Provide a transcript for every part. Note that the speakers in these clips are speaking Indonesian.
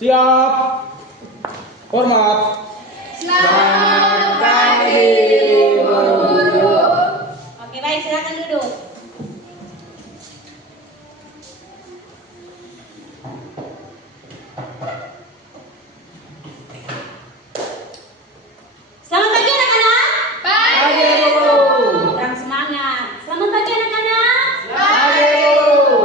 Siap. Hormat. Selamat pagi, guru. Oke, baik, silakan duduk. Selamat pagi anak-anak. Pagi, guru. Kurang semangat. Selamat pagi anak-anak. Pagi, guru.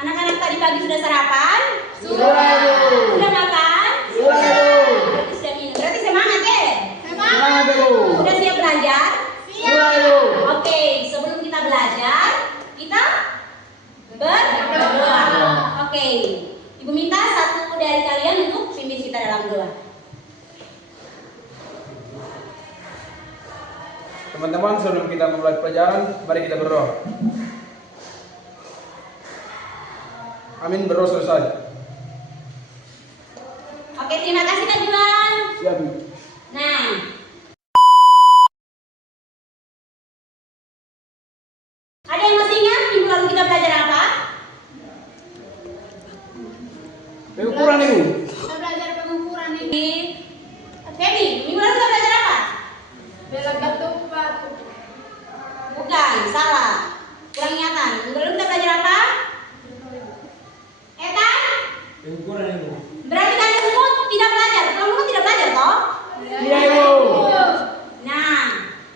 Anak-anak tadi pagi sudah sarapan? Sudah, guru. Sudah makan? Sudah, guru. Berarti sudah minum. Berarti semangat ya? Semangat, guru. Sudah siap belajar? Sudah, guru. Oke, sebelum kita belajar, kita berdoa. Oke, Ibu minta satu dari kalian untuk pimpin kita dalam doa. Teman-teman, sebelum kita memulai pelajaran, mari kita berdoa. Amin, berdoa selesai. Oke, terima kasih Kak Juan. Siap, Bu. Nah, ada yang masih ingat minggu lalu kita belajar apa? Pengukuran, Ibu. Kita belajar pengukuran ini. Di Feby, minggu lalu kita belajar apa? Bela batu. Bukan, salah. Kurang ingatan. Minggu lalu kita belajar apa? Etan? Pengukuran, Ibu. Berarti kalian semua tidak belajar. Kamu semua tidak belajar toh? Iya, Ibu. Nah,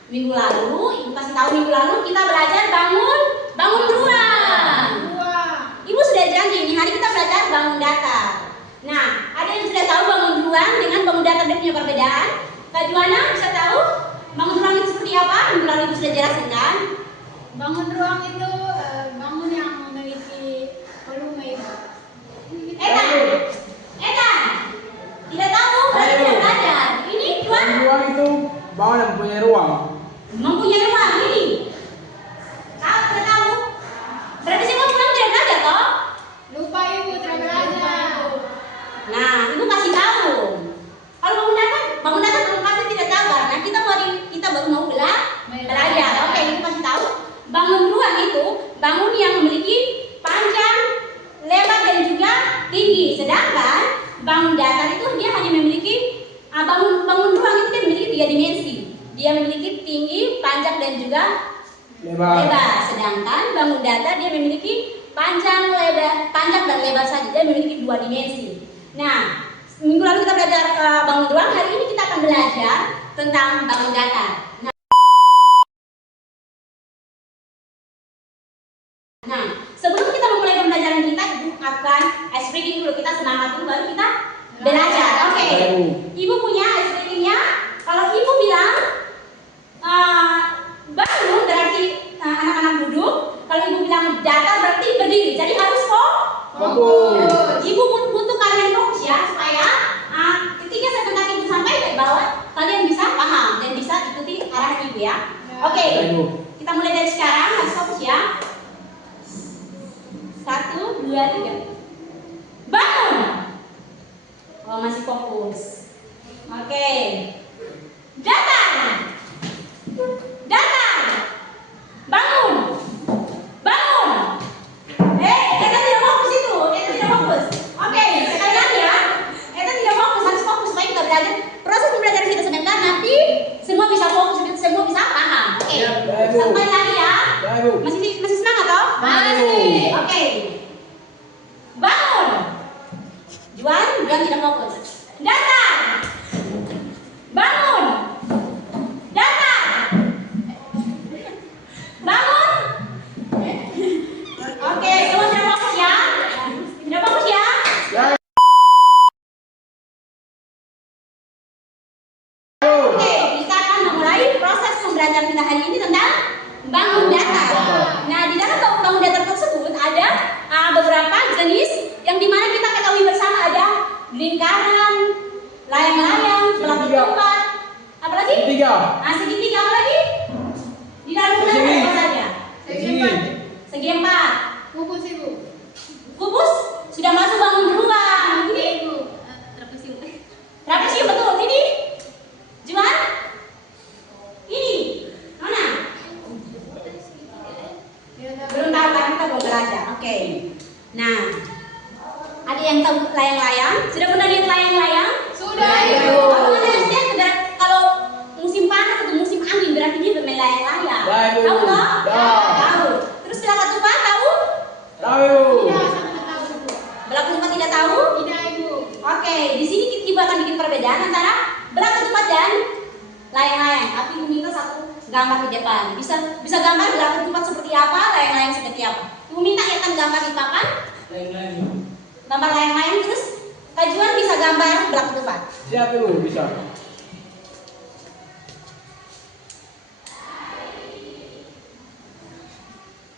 minggu lalu, Ibu kasih tahu minggu lalu kita belajar bangun ruang. Ibu sudah janji ini hari kita belajar bangun datar. Nah, ada yang sudah tahu bangun ruang dengan bangun datar dia punya perbedaan? Kak Juana bisa tahu bangun ruang itu seperti apa? Minggu lalu Ibu sudah jelaskan kan? Bangun ruang itu bangun yang memiliki volume. Etan, tidak tahu berarti tidak belajar. Ini Juan Ruang itu bangun yang punya ruang. mempunyai ruang ini. Tahu tidak tahu? Berarti semua pulang tidak belajar toh? Lupa ibu tidak belajar. Nah, Ibu kasih tahu. Kalau bangun datar belum pasti tidak tahu karena kita baru mau belajar. Oke, Ibu kasih tahu. Bangun ruang itu bangun yang memiliki panjang, lebar dan juga tinggi. Sedangkan bangun datar itu dia hanya memiliki bangun ruang itu dia memiliki 3 dimensi. Dia memiliki tinggi, panjang dan juga lebar. Sedangkan bangun datar dia memiliki panjang dan lebar saja. Dia memiliki 2 dimensi. Nah, minggu lalu kita belajar bangun ruang. Hari ini kita akan belajar tentang bangun datar. Nah, sebelum kita memulai pembelajaran kita, Ibu akan ice breaking dulu. Kita semangat dulu baru kita belajar. Oke. Ibu punya ice breakingnya. Kalau Ibu bilang bangun berarti anak-anak duduk. Kalau Ibu bilang datar berarti berdiri. Jadi harus Fokus. Ibu butuh kalian fokus ya supaya ketika saya tentang Ibu sampaikan bahwa kalian bisa paham dan bisa ikuti arahan Ibu ya. Oke. Kita mulai dari sekarang, harus fokus ya. 1, 2, 3. Bangun. Oh, masih fokus. Oke. Datar. Bangun. Eta tidak fokus itu. Eta tidak fokus. Oke, sekali lagi ya. Eta tidak fokus, harus fokus supaya kita belajar. Proses pembelajaran kita sebentar nanti semua bisa fokus, semua bisa paham. Oke. Sampai lagi ya. Masih semangat toh? Masih. Oke. Bangun. Juan tidak fokus. Datar. Bangun. Oke, semua sudah fokus ya? Sudah fokus ya? Oke, kita akan memulai proses pembelajaran kita hari ini tentang bangun datar. Nah, di dalam bangun datar tersebut ada beberapa jenis yang dimana kita ketahui bersama ada lingkaran, layang-layang, belakang tempat, apa lagi? Segitiga. Segitiga apa lagi? Di dalam bunga apa saja? Segi 4. Kubus ibu. Kubus sudah masuk bangun ruang. Ini Ibu. trapesium betul. Ini Juan. Ini mana? Belum tahu kan kita belum belajar. Oke. Nah, adik yang tahu layang-layang? Sudah pernah lihat layang-layang? Sudah Ibu. Ibu. Kalau ada kalau musim panas atau musim angin berarti dia bermain layang-layang. Tahu. Tahu nggak? Tahu. Tahu. Terus belaka tupat tahu? Tahu Ibu. Tidak, saya tidak tahu Ibu. Belaka tupat tidak tahu? Tidak Ibu. Oke, di sini Ibu akan bikin perbedaan antara belaka tupat dan layang-layang. Tapi Ibu minta satu gambar di depan. Bisa gambar belaka tupat seperti apa, layang-layang seperti apa. Ibu minta ya kan gambar di papan. Gambar layang-layang terus Kak Juan bisa gambar belaka tupat. Siap Ibu, bisa.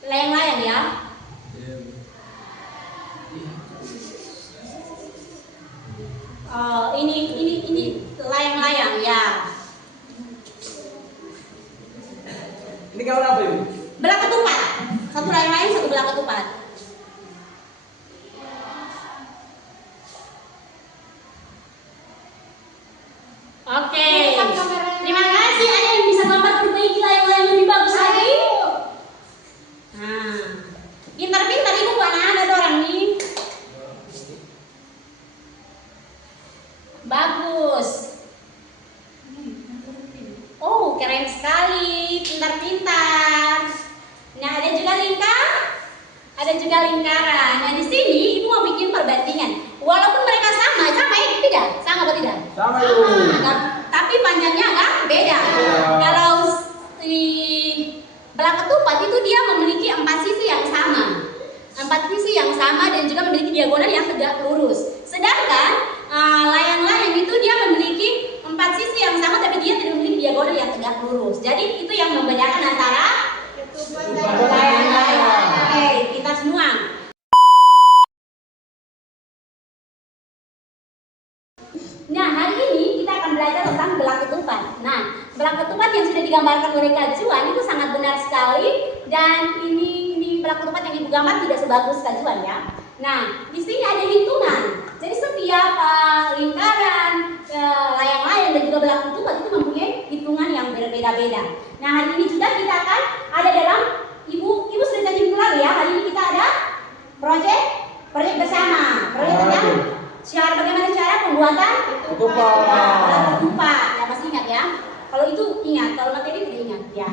Layang-layang ya. Oh, ini layang-layang ya. Ini gambar apa Ibu? Belaka tupat. Satu layang-layang, satu belaka tupat. Oke. Terima kasih. Ada yang bisa gambar perbaiki layang-layang lebih bagus lagi? Nah, pintar-pintar Ibu anak-anak ada orang nih. Bagus. Oh, keren sekali. Pintar-pintar. Nah, ada juga lingkaran. Nah, di sini Ibu mau bikin perbandingan. Walaupun mereka sama ya? Tidak? Sama atau tidak? Sama Ibu. Tapi panjangnya agak beda. Beda. Kalau di belaka tupat itu dia memiliki 4 sisi yang sama. 4 sisi yang sama dan juga memiliki diagonal yang tegak lurus. Sedangkan layang-layang itu dia memiliki 4 sisi yang sama tapi dia tidak memiliki diagonal yang tegak lurus. Jadi itu yang membedakan antara Ketupat layang-layang. Oke, kita semua. Nah, hari ini kita akan belajar tentang belaka tupat. Nah, belaka tupat yang sudah digambarkan oleh Kak Juan itu sangat benar sekali dan ini belaka tupat yang Ibu gambar tidak sebagus Kak Juan ya. Nah, di sini ada hitungan. Jadi setiap lingkaran, layang-layang dan juga belaka tupat itu mempunyai hitungan yang berbeda-beda. Nah, hari ini juga kita akan ada dalam Ibu sudah janji minggu lalu ya. Hari ini kita ada proyek bersama. Proyek tentang bagaimana cara pembuatan Ketupat. ketupat. Ya masih ingat ya. Kalau itu ingat, kalau materi tidak ingat ya.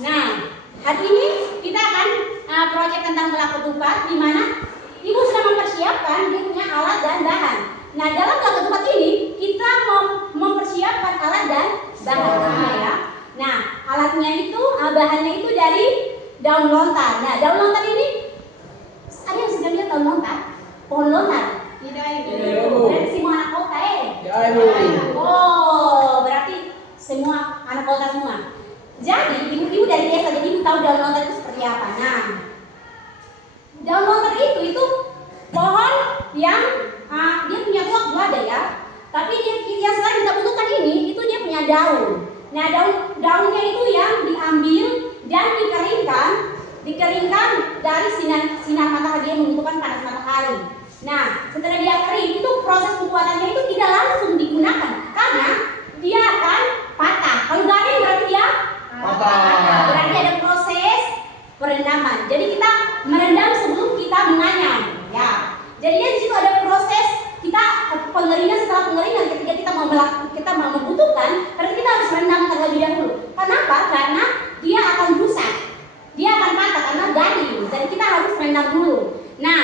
Nah, hari ini kita akan proyek tentang belaka ketupat di mana Ibu sudah mempersiapkan dia punya alat dan bahan. Nah, dalam belaka ketupat ini kita mempersiapkan alat dan bahan ya. Nah, alatnya itu bahannya itu dari daun lontar. Nah, daun lontar ini ada yang sudah lihat daun lontar? Pohon lontar. Tidak Ibu. Ibu. Berarti semua anak kota Ya Ibu. Oh, berarti semua anak kota semua. Jadi ibu-ibu dari desa, jadi ibu tahu daun lontar itu seperti apa. Nah, daun lontar itu pohon yang dia punya buah ada ya. Tapi yang sekarang kita butuhkan ini itu dia punya daun. Nah, daunnya itu yang diambil dan dikeringkan dari sinar matahari, dia membutuhkan panas matahari. Nah, setelah dia kering itu proses pembuatannya itu tidak langsung digunakan karena dia akan patah. Kalau garing berarti dia Patah. Berarti ada proses perendaman. Jadi kita merendam sebelum kita menganyam, ya. Jadi di situ ada proses kita pengeringan. Setelah pengeringan ketika kita mau membutuhkan, berarti kita harus rendam terlebih dahulu. Kenapa? Karena dia akan rusak. Dia akan patah karena garing. Jadi kita harus rendam dulu. Nah,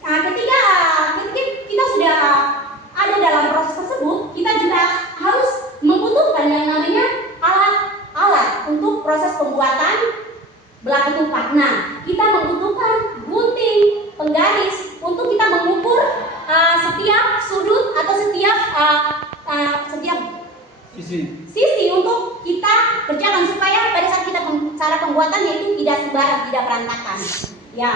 ketika kita sudah ada dalam proses tersebut, kita juga harus membutuhkan yang namanya alat untuk proses pembuatan belaka tupat. Nah, kita membutuhkan gunting, penggaris untuk kita mengukur setiap sudut atau setiap sisi untuk kita kerjakan supaya pada saat kita cara pembuatannya itu tidak sembarang, tidak berantakan. Ya.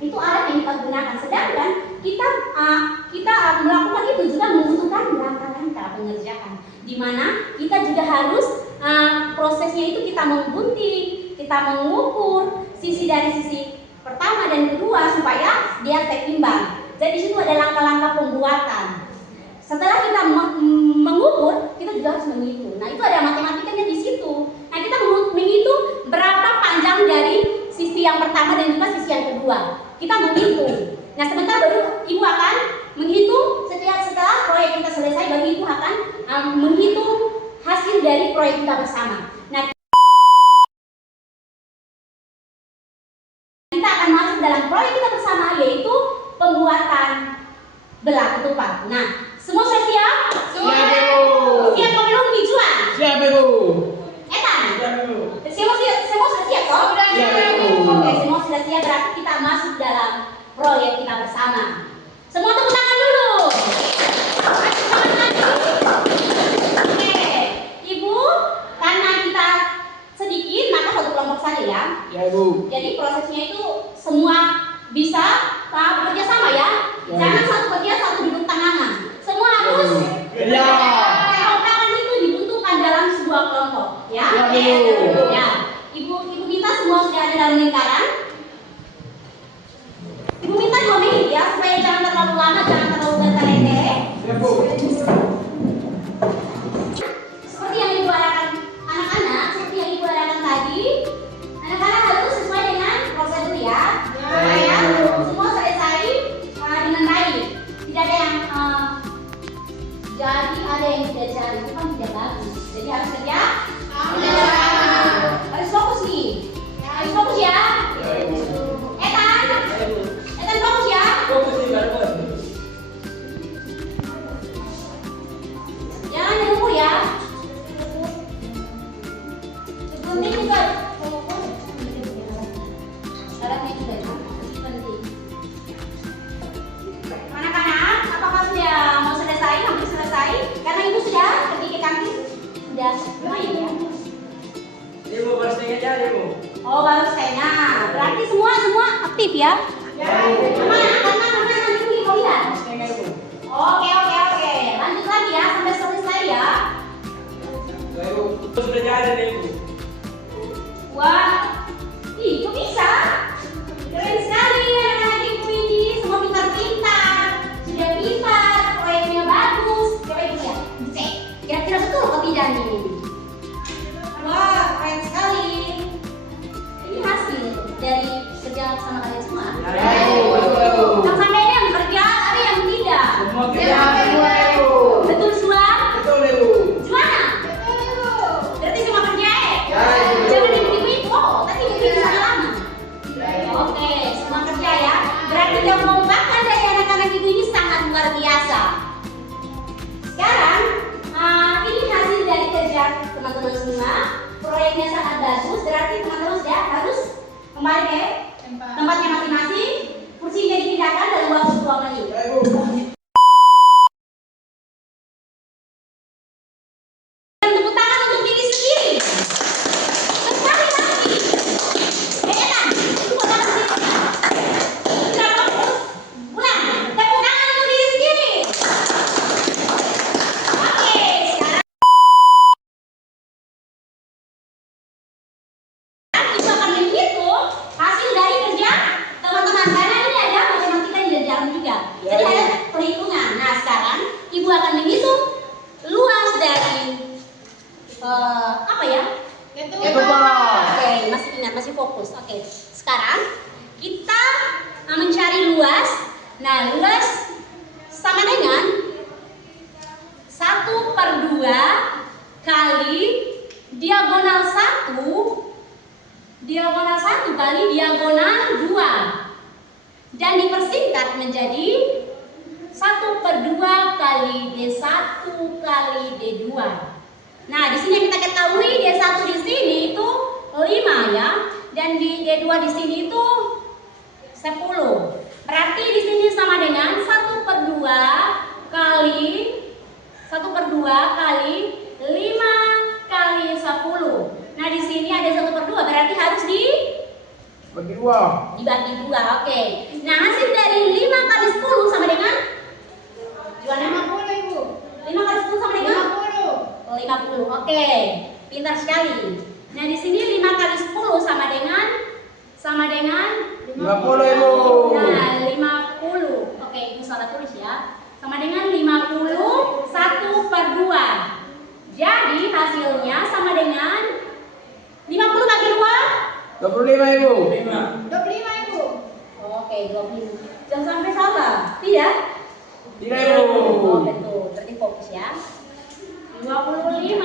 Itu alat yang kita gunakan. Sedangkan kita melakukan itu juga membutuhkan rangkaian cara pengerjaan, di mana kita juga harus prosesnya itu kita menggunting, kita mengukur sisi dari sisi pertama dan kedua supaya dia seimbang. Jadi di situ ada langkah-langkah pembuatan. Setelah kita mengukur, kita juga harus menghitung. Nah, itu ada matematika akan menghitung hasil dari proyek kita bersama. Nah, kita akan masuk dalam proyek kita bersama, yaitu pembuatan belah ketupat. Nah, semua sudah siap? Siap belum nih Juan? Siap, Ibu. Etan? Siap, Ibu. Semua sudah siap toh? Siap, Ibu. Oke, semua sudah siap, berarti kita masuk dalam proyek kita bersama. Semua tepuk tangan dulu. Tepuk tangan dulu. Oke, Ibu, karena kita sedikit maka satu kelompok saja ya. Ya, Ibu. Jadi prosesnya itu semua bisa bekerja sama ya. Ya. Jangan satu kerja satu duduk tangan. Semua harus Ya. kelompok itu dibutuhkan dalam sebuah kelompok ya. Ya, Ibu. Ya. Ibu kita semua sudah ada dalam lingkaran. Ibu minta 2 menit ya supaya jangan terlalu lama, jangan terlalu bertele-tele. Ya, Bu. Seperti yang Ibu arahkan anak-anak, seperti yang Ibu arahkan tadi, anak-anak harus sesuai dengan prosedur ya. Supaya semua selesai dengan baik. Tidak ada yang jadi ada yang tidak jadi, itu kan tidak bagus. Jadi harus kerja. Harus fokus nih. Harus fokus ya. Ya, Ibu. Etan fokus ya. Fokus nih, Ibu. Jangan nyumpul ya. Penting juga. Syaratnya juga penting. Anak-anak, apakah sudah mau selesai? Hampir selesai? Karena ibu sudah pergi ke kantin. Sudah lumayan ya. Ibu baru setengah jadi, Bu. Oh, baru setengah. Berarti semua aktif ya? Karena ibu di kopian. Setengah, Ibu. Oke. Lanjut lagi ya sampai selesai ya. Ya, Ibu. Sudah jadi nih, Ibu. Wah, ih, kok bisa? Keren sekali anak-anak ibu ini. Semua pintar-pintar, sudah pintar, proyeknya bagus. Coba ibu ya, cek. Kira-kira betul atau tidak nih? Wah, keren sekali. Ini hasil dari kerja sama kalian semua. Ya, Ibu. Betul, Ibu. Yang sampai yang kerja, ada yang tidak. Semua kerja semua, Ibu. Betul semua? Betul, Ibu. Gimana? Berarti semua kerja ya? Ya, Ibu. Jangan ibu-ibu, oh, tadi ibu bisa lama. Oke, semua kerja ya. Berarti kekompakan dari anak-anak ibu ini sangat luar biasa. Sekarang, ini hasil dari kerja teman-teman semua. Proyeknya sangat bagus. Berarti teman-teman sudah harus kembali ke tempatnya masing-masing. Kursinya dipindahkan dalam waktu 2 menit. Ya, Ibu. Tepuk tangan untuk diri sendiri. Sekali lagi. Etan, tepuk tangan sendiri. Sudah fokus. Ulang. Tepuk tangan untuk diri sendiri. Oke, sekarang ibu akan menghitung hasil dari kerja teman-teman. Karena ini ada matematika di dalam juga. Jadi ada perhitungan. Nah, sekarang ibu akan menghitung luas dari apa ya? Oke, masih ingat, masih fokus. Oke, sekarang kita mencari luas. Nah, luas sama dengan 1/2 kali diagonal 1 kali diagonal 2. Dan dipersingkat menjadi 1/2 kali D1 kali D2. Nah, di sini kita ketahui D1 di sini itu 5 ya, dan di D2 di sini itu 10. Berarti di sini sama dengan 1/2 kali 5 kali 10. Nah, di sini ada 1/2, berarti harus Bagi 2. dibagi 2. Oke. Nah, hasil dari 5 kali 10 sama dengan Juana? 50 Ibu. 5 kali 10 sama dengan 50. 50. Oke. Pintar sekali. Nah, di sini 5 kali 10 sama dengan 50, Ibu. Nah, 50. Oke, Ibu salah tulis ya. Sama dengan 50 1/2. Jadi hasilnya sama dengan 50 bagi 2. 25, Ibu. 25 Ibu. Oke, 25. Jangan sampai salah. Tidak? Tidak, Ibu. Oh, betul. Berarti fokus ya. 25.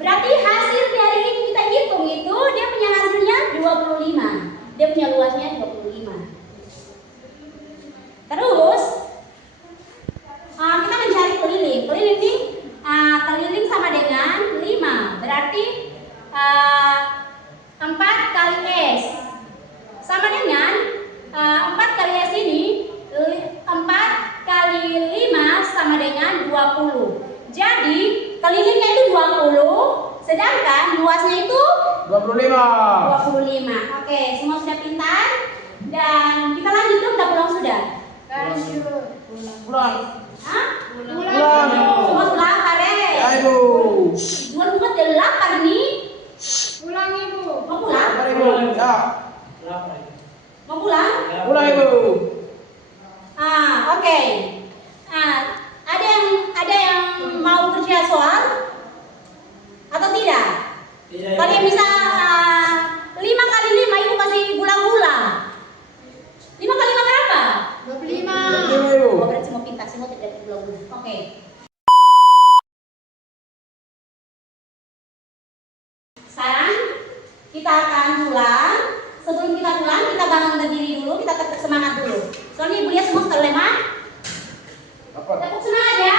Berarti hasil dari ini kita hitung itu dia punya hasilnya 25. Dia punya luasnya 25. Terus kita mencari keliling. Keliling ini keliling sama dengan 5. Berarti 4 kali S sama dengan 4 kali S ini 4 kali 5 sama dengan 20. Jadi kelilingnya itu 20, sedangkan luasnya itu 25. Oke, semua sudah pintar. Dan kita lanjut tuh, udah pulang sudah? Pulang. Hah? Pulang. Semua pulang, Kare. Ya, Ibu. Jual buat dia lapar nih. Pulang Ibu. Mau pulang? Lapar, Ibu. Ya. Mau pulang? Pulang, Ibu. Oke. Ada yang mau kerja soal atau tidak? Kalau yang bisa 5 kali 5 Ibu kasih gulang-gulang. 5 kali 5 berapa? 25. Ibu. Oh, berarti semua pintar, semua tidak gulang-gulang. Oke. Sekarang kita akan pulang. Sebelum kita pulang, kita bangun berdiri dulu, kita tetap semangat dulu. Soalnya Ibu lihat semua sudah lemah. Tepuk semangat ya.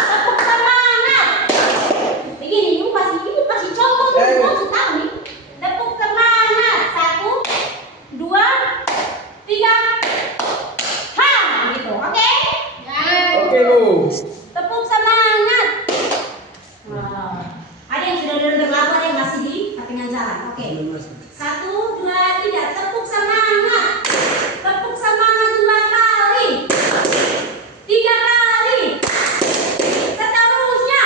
Tepuk semangat. Begini, Ibu kasih contoh tuh, Ibu harus tahu nih. Tepuk semangat. 1, 2, 3. Ha, gitu. Oke? Oke, Bu. Tepuk semangat. Ada yang sudah dengar lagu, ada yang masih di sampingan jalan. Oke. 1, 2, 3. Tepuk semangat. Tepuk semangat 2 kali. 3 kali. Seterusnya.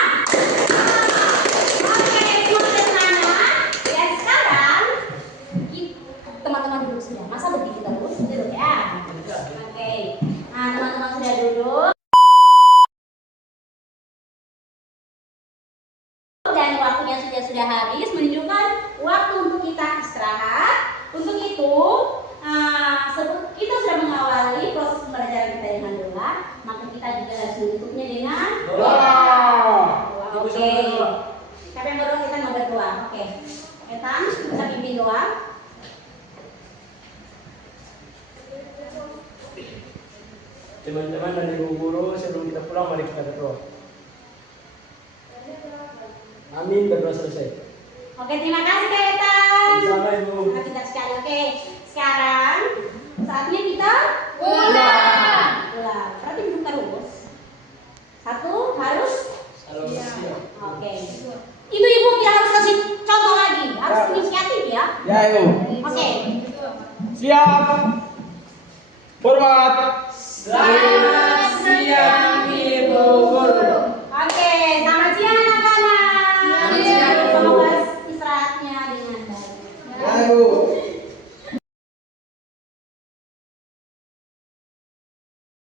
Oke, semua sudah semangat. Dan sekarang teman-teman duduk sudah. Masa berdiri terus? Duduk ya. Oke. Nah, teman-teman sudah duduk. Dan waktunya sudah habis, menunjukkan waktu untuk kita istirahat. Untuk itu, kita sudah mengawali proses pembelajaran kita dengan doa, maka kita juga harus menutupnya dengan doa. Oke. Siapa yang berdoa? Kita mau berdoa. Oke. Etan, bisa pimpin doa. Teman-teman dan ibu guru, sebelum kita pulang mari kita berdoa. Amin, berdoa selesai. Oke, terima kasih Kak Etan. Sama Ibu. Sangat pintar sekali. Oke, sekarang saatnya kita Pulang. pulang. Berarti duduk terus. Satu harus. Siap. Oke. Ibu-ibu kita harus kasih contoh lagi. Harus inisiatif ya. Ya, Ibu. Oke. Siap. Hormat. Selamat